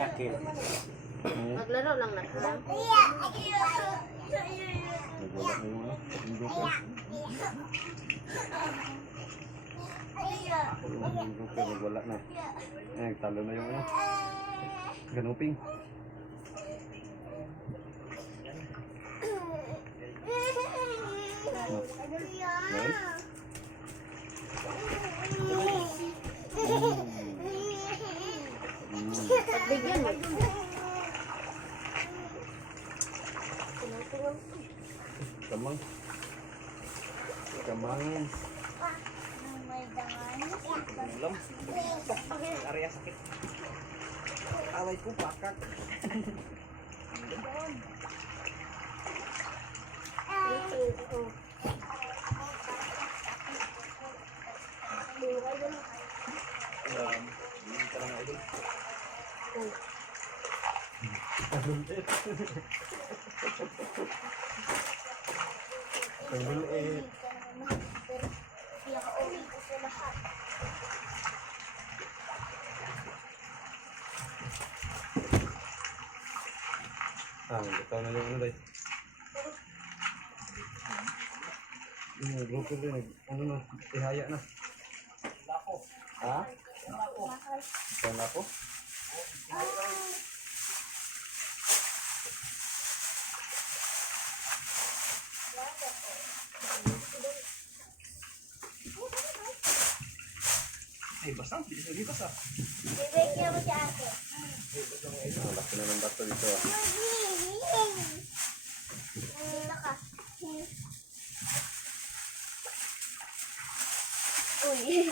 Yakit. Maglaro lang na ka. Nagulat na yung yung grupo. Yung grupo nagwala na. Nagtalo na yung ganuping. Pagbigyan mo. Kamang. Kamang. Belum. Area sakit. Away ko pakak. Ito na yung ano dahil. Yung grupo din, ano na, ihaya na. Lako. Ha? Lako. Ito na po? Ay, basta. Bisa dito sa. Bibigyan mo si ate. Laki na ng bato dito. Dito ka. Uy.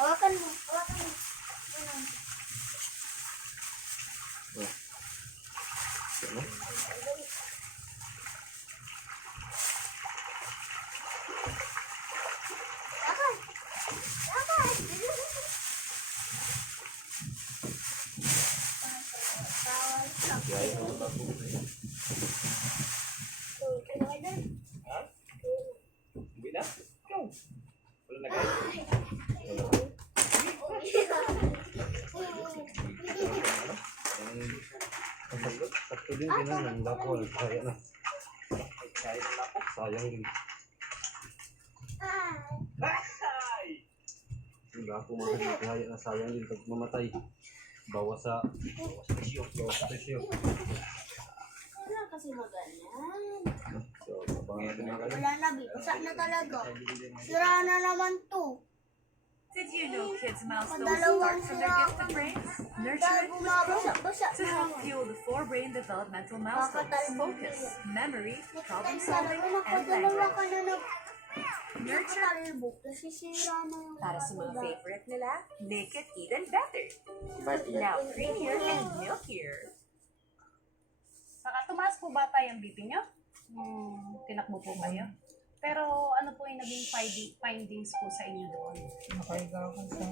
Hawakan mo. Hawakan mo. Ano? Hawakan. Hawakan. Ihaya na ng bato. Ha? Hindi na? Ikaw. Wala na guys. Sakto din ng lapo. Ihaya na. Kaya na lako. Sayang din. Ay! Yung lapo mga ihaya na sayang din pag mamatay. Bawas sa presyo. Wala kasi maganyan. So, abangan natin mga kayo. Wala na, bisa na talaga. Sira na naman to. Did you know kids' milestones Dalawang start from their gifted brains? Nurture it with Bumabasa-basa to help fuel the 4 brain developmental milestones: focus, memory, problem solving, and Nakadalawa language. ka na Nurture nagtalbog. Nasisira na yung para sa mga favorite nila, make it even better. But Now creamier and milkier. Saka tumaas po ba tayo ang BP nyo? Tinakbo po kayo? Pero ano po yung naging findings po sa inyo doon? Nakahiga ako sa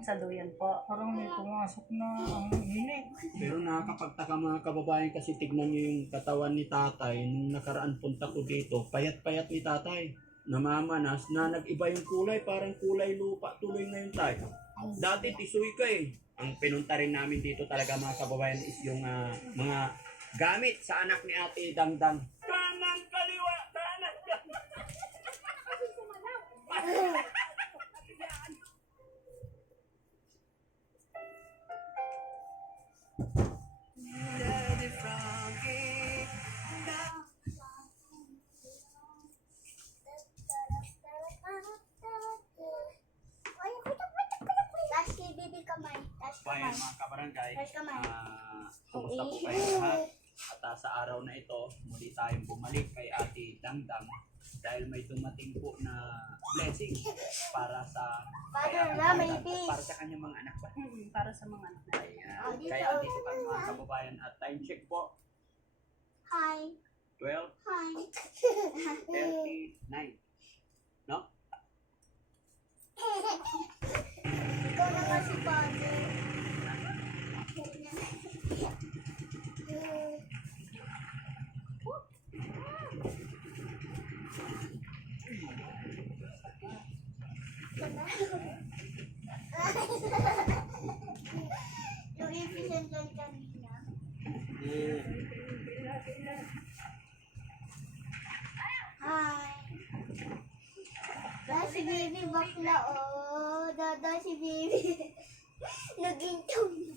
Sa duyan po. parang may pumasok na ang init. Pero nakakapagtaka mga kababayan kasi tignan nyo yung katawan ni tatay. Nung nakaraan punta ko dito, payat-payat ni tatay. Namamanas na nag-iba yung kulay, parang kulay lupa tuloy ngayon tayo. Dati tisoy ka eh. Ang pinunta rin namin dito talaga mga kababayan is yung mga gamit sa anak ni Ate Dangdang. Kanan kaliwa, kanan kaliwa. Taas kay baby kamay. Taas Bayan kamay. mga kabarangay, Taas kamay. kumusta po kayo lahat? At sa araw na ito, muli tayong bumalik kay Ate Dangdang dahil may dumating po na blessing para sa Father, Ate na may Dangdang, peace. para sa kanyang mga anak ba? Para sa mga anak natin. Oh, dito. Kaya dito kami mga kababayan at time check po, Hi. 12:39. Hi. No? Ikaw na nga si Father. Yung efficient lang kanina. Hi. Dahil si baby bakla, oh. Dada si baby. Naging chum.